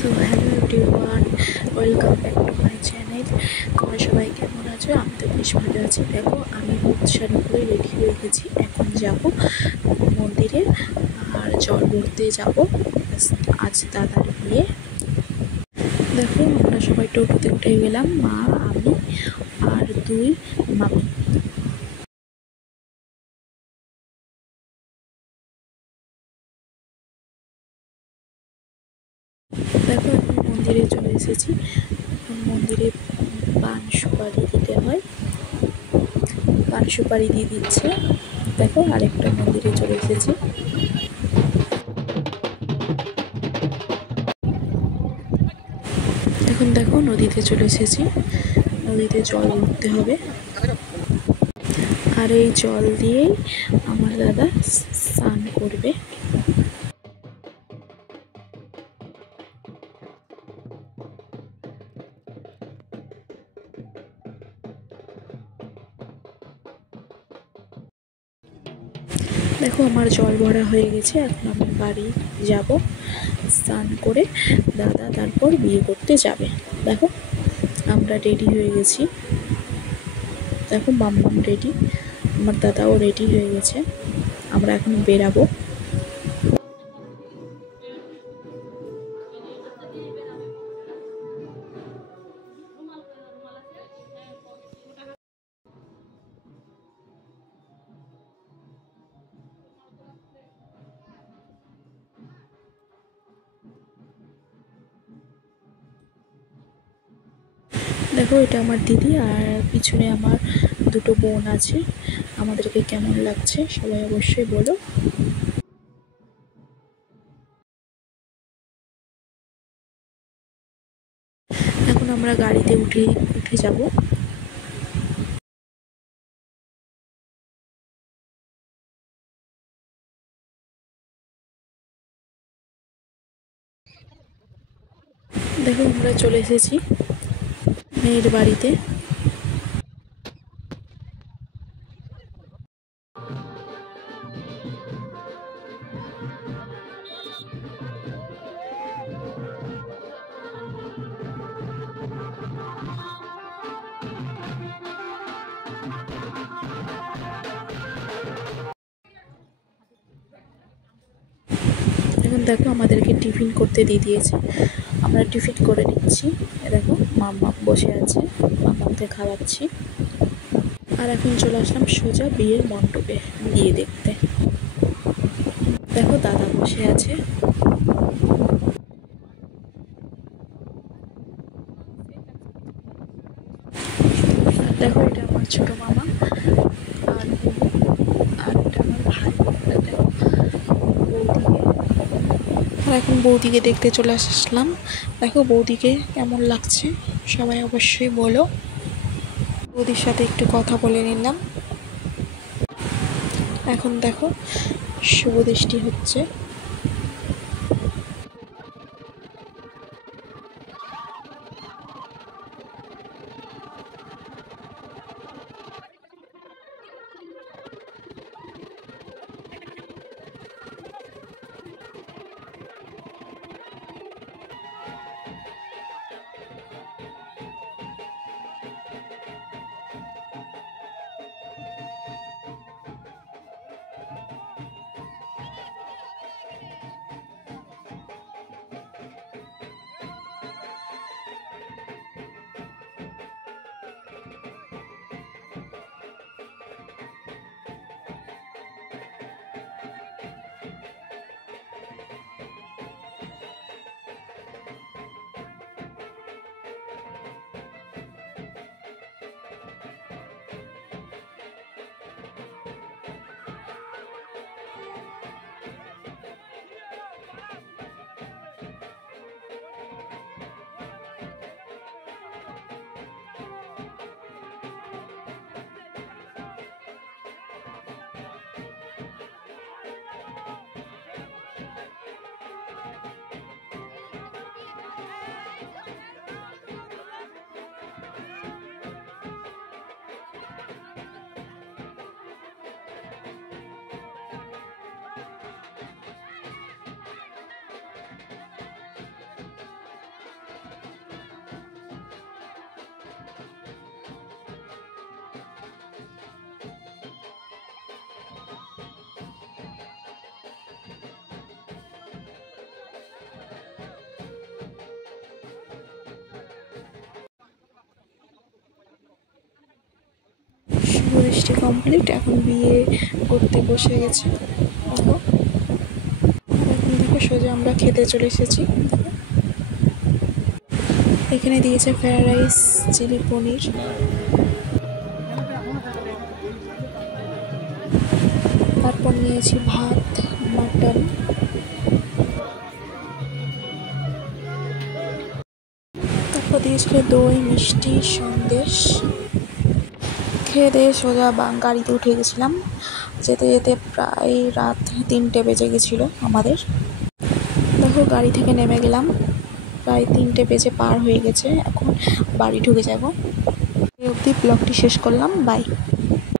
So hello everyone, welcome back to my channel. তোমরা সবাই কেমন আছো? আমি তো বেশ ভালো আছি। দেখো, আমি হলুদ শাড়ি পরে রেডি হয়ে গেছি। এখন যাব মন্দিরে, আর জল ভরতে যাব। আজ দাদার বিয়ে। দেখো, আমরা সবাই টোটোতে উঠে গেলাম, মা, আমি আর দুই মামি। দেখো, এখন মন্দিরে চলে এসেছি। এখন মন্দিরে পান সুপারি দিতে হয়, পান সুপারি দিয়ে দিচ্ছে। দেখো, আরেকটা মন্দিরে চলে এসেছি। এখন দেখো, নদীতে চলে এসেছি। নদীতে জল ভরতে হবে, আর এই জল দিয়েই আমার দাদা স্নান করবে। দেখো, আমার জল ভরা হয়ে গেছে। এখন আমি বাড়ি যাব স্নান করে। দাদা তারপর বিয়ে করতে যাবে। দেখো, আমরা রেডি হয়ে গেছি। দেখো, মাম্মাম রেডি, আমার দাদাও রেডি হয়ে গেছে। আমরা এখন বেরাবো। দেখো, এটা আমার দিদি, আর পিছনে আমার দুটো বোন আছে। আমাদেরকে কেমন লাগছে সবাই অবশ্যই বলো। এখন আমরা গাড়িতে উঠে উঠে যাব। দেখো, আমরা চলে এসেছি মেয়ের বাড়িতে। এখন দেখো, আমাদেরকে টিফিন করতে দিয়ে দিয়েছে। আমরা টিফিন করে নিচ্ছি। দেখো, মাম্মা বসে আছে, মাম্মাকে খাওয়াচ্ছি। আর এখন চলে আসলাম সোজা বিয়ের মণ্ডপে বিয়ে দেখতে। দেখো, দাদা বসে আছে। আর দেখো, এটা আমার ছোট মামা, আর আর এটা আমার ভাই। দেখো, বৌদিকে, আর এখন বৌদিকে দেখতে চলে আসলাম। দেখো, বৌদিকে কেমন লাগছে সবাই অবশ্যই বলো। বৌদির সাথে একটু কথা বলে নিলাম। এখন দেখো, শুভদৃষ্টি হচ্ছে। দৃষ্টি কমপ্লিট, এখন বিয়ে করতে বসে গেছে। দেখো এখন দেখো সোজা আমরা খেতে চলে এসেছি। দেখো এখানে দিয়েছে ফ্রাইড রাইস, চিলি পনির, তারপর নিয়েছি ভাত, মাটন, তারপর দিয়েছিল দই, মিষ্টি, সন্দেশ। খেয়ে দিয়ে সোজা গাড়িতে উঠে গেছিলাম। যেতে যেতে প্রায় রাত 3টে বেজে গেছিলো আমাদের। দেখো গাড়ি থেকে নেমে গেলাম, প্রায় 3টে বেজে পার হয়ে গেছে, এখন বাড়ি ঢুকে যাব। এই অবধি ব্লগটি শেষ করলাম, বাই।